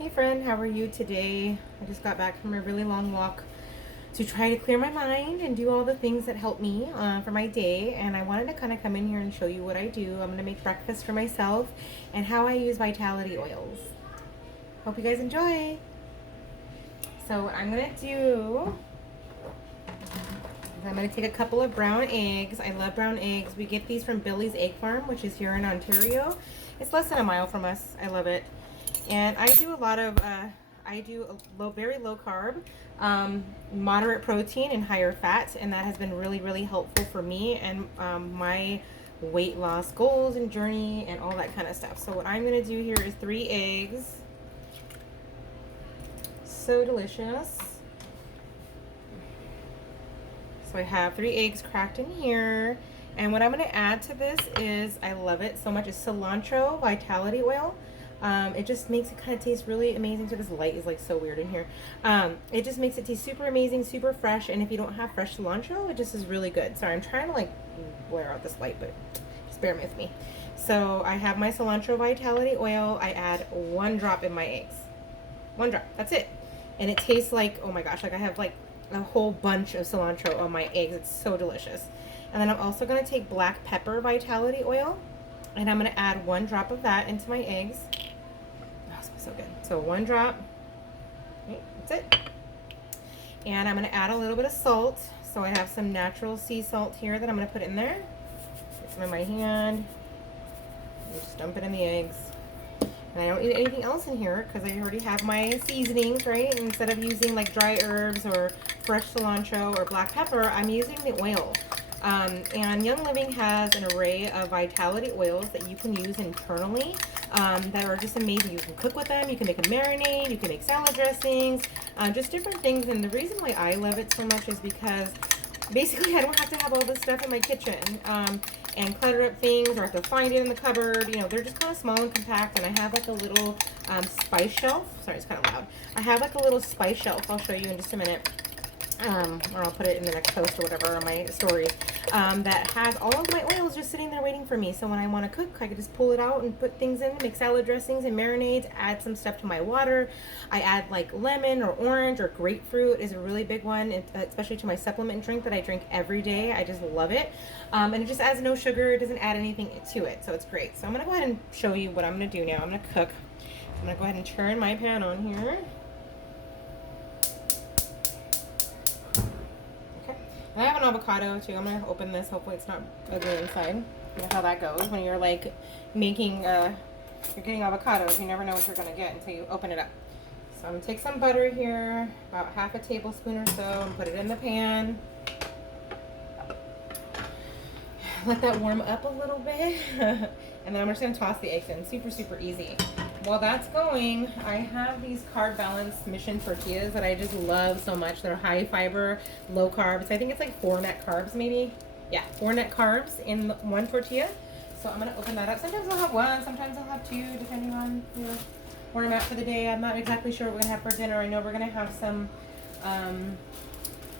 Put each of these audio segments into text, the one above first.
Hey friend, how are you today? I just got back from a really long walk to try to clear my mind and do all the things that help me for my day. And I wanted to kind of come in here and show you what I do. I'm going to make breakfast for myself and how I use vitality oils. Hope you guys enjoy. So what I'm going to do is I'm going to take a couple of brown eggs. I love brown eggs. We get these from Billy's Egg Farm, which is here in Ontario. It's less than a mile from us. I love it. And I do a lot of, very low carb, moderate protein and higher fat, and that has been really, really helpful for me and my weight loss goals and journey and all that kind of stuff. So what I'm going to do here is 3 eggs. So delicious. So I have 3 eggs cracked in here. And what I'm going to add to this is, I love it so much, is cilantro vitality oil. It just makes it kind of taste really amazing. So this light is like so weird in here. It just makes it taste super amazing, super fresh. And if you don't have fresh cilantro, it just is really good. Sorry, I'm trying to like blare out this light, but just bear with me. So I have my cilantro vitality oil. I add 1 drop in my eggs. 1 drop, that's it. And it tastes like, oh my gosh, like I have like a whole bunch of cilantro on my eggs. It's so delicious. And then I'm also going to take black pepper vitality oil. And I'm going to add 1 drop of that into my eggs. So good. So 1 drop. Okay, that's it. And I'm going to add a little bit of salt. So I have some natural sea salt here that I'm going to put in there. Get some in my hand. And just dump it in the eggs. And I don't need anything else in here because I already have my seasonings, right? And instead of using like dry herbs or fresh cilantro or black pepper, I'm using the oil. And Young Living has an array of vitality oils that you can use internally that are just amazing. You can cook with them, you can make a marinade, you can make salad dressings, just different things. And the reason why I love it so much is because basically I don't have to have all this stuff in my kitchen and clutter up things or have to find it in the cupboard. You know, they're just kind of small and compact, and I have like a little spice shelf. Sorry, it's kind of loud. I have like a little spice shelf. I'll show you in just a minute. Or I'll put it in the next post or whatever on my stories, that has all of my oils just sitting there waiting for me. So when I want to cook, I can just pull it out and put things in, make salad dressings and marinades, add some stuff to my water. I add like lemon or orange or grapefruit is a really big one, especially to my supplement drink that I drink every day. I just love it. And it just adds no sugar. It doesn't add anything to it. So it's great. So I'm going to go ahead and show you what I'm going to do now. I'm going to cook. I'm going to go ahead and turn my pan on here. I have an avocado too. I'm going to open this. Hopefully it's not ugly inside. You know how that goes when you're like making, you're getting avocados. You never know what you're going to get until you open it up. So I'm going to take some butter here, about half a tablespoon or so, and put it in the pan. Let that warm up a little bit. And then I'm just going to toss the eggs in. Super, super easy. While that's going, I have these carb balance mission tortillas that I just love so much. They're high fiber, low carbs. I think it's like 4 net carbs maybe. Yeah, 4 net carbs in 1 tortilla. So I'm going to open that up. Sometimes I'll have 1, sometimes I'll have 2, depending on where I'm at for the day. I'm not exactly sure what we're going to have for dinner. I know we're going to have some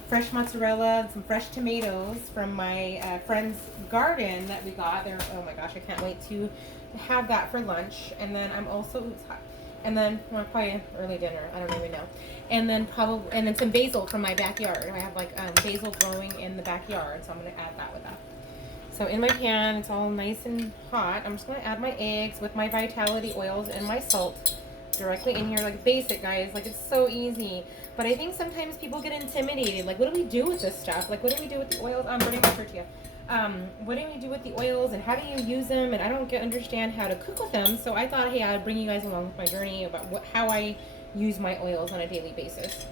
fresh mozzarella and some fresh tomatoes from my friend's garden that we got. Oh my gosh, I can't wait to have that for lunch. And then I'm also, oops, hot. And then, well, probably early dinner, I don't even know. And then some basil from my backyard. I have like basil growing in the backyard, so I'm gonna add that with that. So in my pan, it's all nice and hot. I'm just gonna add my eggs with my vitality oils and my salt directly in here, like basic, guys. Like, it's so easy. But I think sometimes people get intimidated. Like, what do we do with this stuff? Like, what do we do with the oils? I'm burning my tortilla. What do we do with the oils and how do you use them? And I don't understand how to cook with them. So I thought, hey, I'd bring you guys along with my journey about how I use my oils on a daily basis.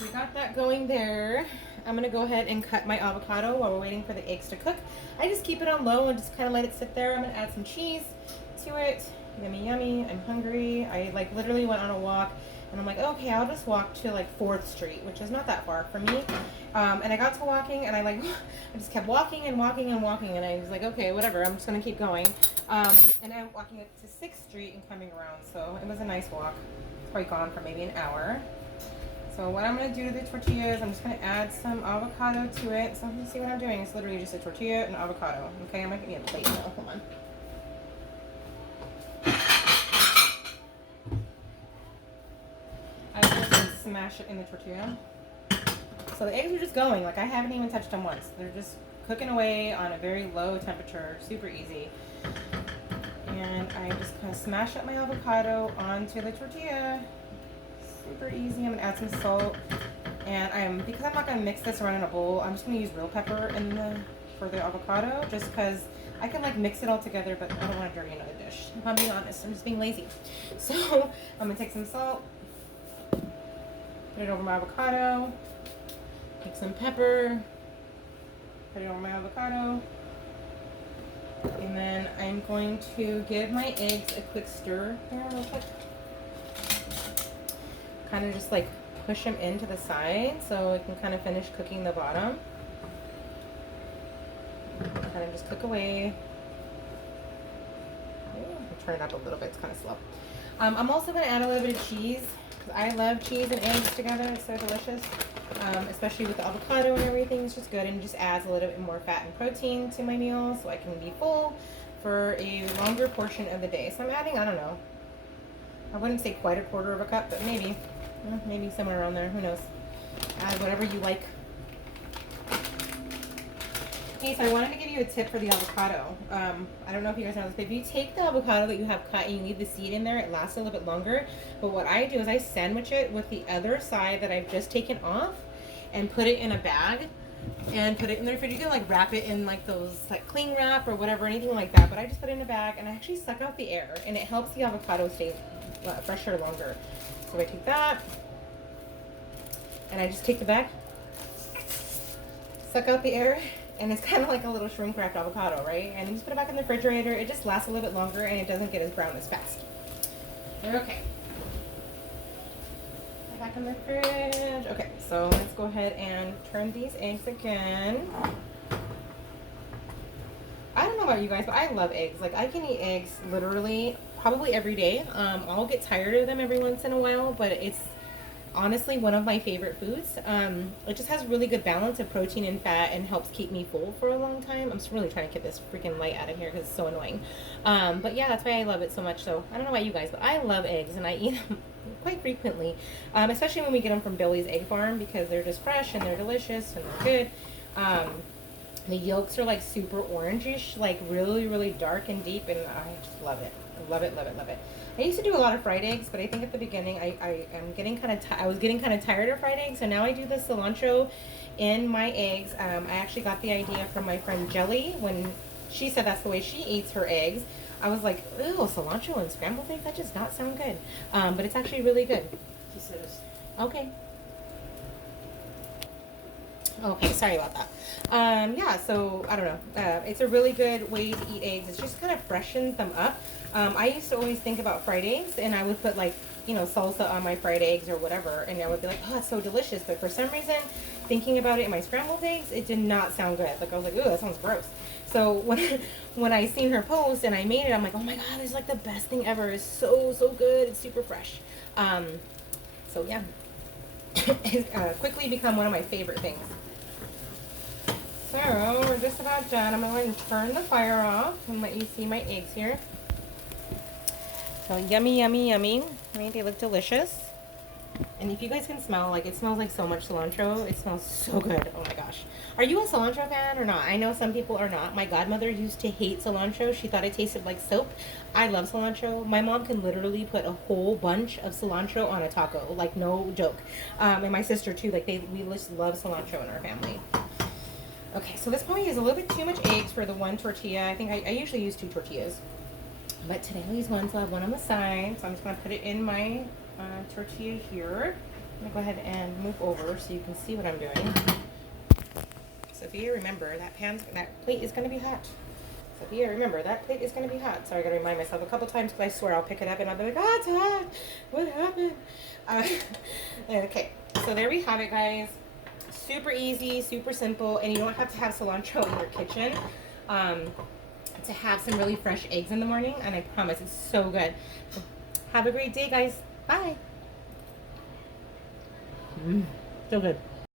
We got that going there. I'm going to go ahead and cut my avocado while we're waiting for the eggs to cook. I just keep it on low and just kind of let it sit there. I'm going to add some cheese to it. Yummy, yummy. I'm hungry. I like literally went on a walk and I'm like, okay, I'll just walk to like 4th Street, which is not that far from me. And I got to walking and I just kept walking and walking and walking. And I was like, okay, whatever. I'm just going to keep going. And I'm walking up to 6th Street and coming around. So it was a nice walk. It's probably gone for maybe an hour. So what I'm going to do to the tortilla is I'm just going to add some avocado to it. So you see what I'm doing. It's literally just a tortilla and avocado. Okay, I'm going to get me a plate now. Hold on. smash it in the tortilla. So the eggs are just going, like I haven't even touched them once. They're just cooking away on a very low temperature, super easy. And I just kind of smash up my avocado onto the tortilla. Super easy. I'm gonna add some salt. And because I'm not gonna mix this around in a bowl, I'm just gonna use real pepper for the avocado, just because I can like mix it all together, but I don't want to dirty another dish. If I'm being honest, I'm just being lazy. So I'm gonna take some salt, put it over my avocado, take some pepper, put it over my avocado, and then I'm going to give my eggs a quick stir here real quick. Kind of just like push them into the side so it can kind of finish cooking the bottom. Kind of just cook away. I'll turn it up a little bit, it's kind of slow. I'm also going to add a little bit of cheese. I love cheese and eggs together, it's so delicious. Especially with the avocado and everything, it's just good, and it just adds a little bit more fat and protein to my meal so I can be full for a longer portion of the day. So I'm adding, I don't know, I wouldn't say quite a quarter of a cup, but maybe somewhere around there, who knows. Add whatever you like. Okay, so I wanted to give you a tip for the avocado. I don't know if you guys know this, but if you take the avocado that you have cut and you leave the seed in there, it lasts a little bit longer. But what I do is I sandwich it with the other side that I've just taken off and put it in a bag and put it in the refrigerator. You can like wrap it in like those like cling wrap or whatever, anything like that. But I just put it in a bag and I actually suck out the air, and it helps the avocado stay fresher longer. So I take that and I just take the bag, suck out the air, and it's kind of like a little shrink wrapped avocado, right? And you just put it back in the refrigerator. It just lasts a little bit longer and it doesn't get as brown as fast. Okay. Back in the fridge. Okay, so let's go ahead and turn these eggs again. I don't know about you guys, but I love eggs. Like I can eat eggs literally probably every day. I'll get tired of them every once in a while, but it's honestly one of my favorite foods. It just has really good balance of protein and fat and helps keep me full for a long time. I'm just really trying to get this freaking light out of here because it's so annoying. But yeah, that's why I love it so much. So I don't know about you guys, but I love eggs and I eat them quite frequently, especially when we get them from Billy's Egg Farm because they're just fresh and they're delicious and they're good. The yolks are like super orangish, like really, really dark and deep, and I just love it. Love it, love it, love it. I used to do a lot of fried eggs, but I think at the beginning I was getting kind of tired of fried eggs, so now I do the cilantro in my eggs. I actually got the idea from my friend Jelly when she said that's the way she eats her eggs. I was like, ew, cilantro and scrambled eggs? That does not sound good. But it's actually really good. She said it's okay. Okay, sorry about that. Yeah, so I don't know. It's a really good way to eat eggs. It just kind of freshens them up. I used to always think about fried eggs, and I would put like, salsa on my fried eggs or whatever, and I would be like, oh, it's so delicious. But for some reason, thinking about it in my scrambled eggs, it did not sound good. Like I was like, ooh, that sounds gross. So when I seen her post and I made it, I'm like, oh my god, it's like the best thing ever. It's so good. It's super fresh. So yeah, it's quickly become one of my favorite things. So we're just about done. I'm going to turn the fire off and let you see my eggs here. So yummy, yummy, yummy. Right, they look delicious. And if you guys can smell, like it smells like so much cilantro. It smells so good. Oh my gosh. Are you a cilantro fan or not? I know some people are not. My godmother used to hate cilantro. She thought it tasted like soap. I love cilantro. My mom can literally put a whole bunch of cilantro on a taco. Like no joke. And my sister too. Like we just love cilantro in our family. Okay, so this probably is a little bit too much eggs for the one tortilla. I think I usually use 2 tortillas. But today I use one, so I have one on the side. So I'm just going to put it in my tortilla here. I'm going to go ahead and move over so you can see what I'm doing. Sophia, remember, that plate is going to be hot. Sophia, remember, that plate is going to be hot. So I got to remind myself a couple times because I swear I'll pick it up and I'll be like, oh, it's hot. What happened? Okay, so there we have it, guys. Super easy, super simple, and you don't have to have cilantro in your kitchen to have some really fresh eggs in the morning, and I promise it's so good. So have a great day, guys. Bye. So good.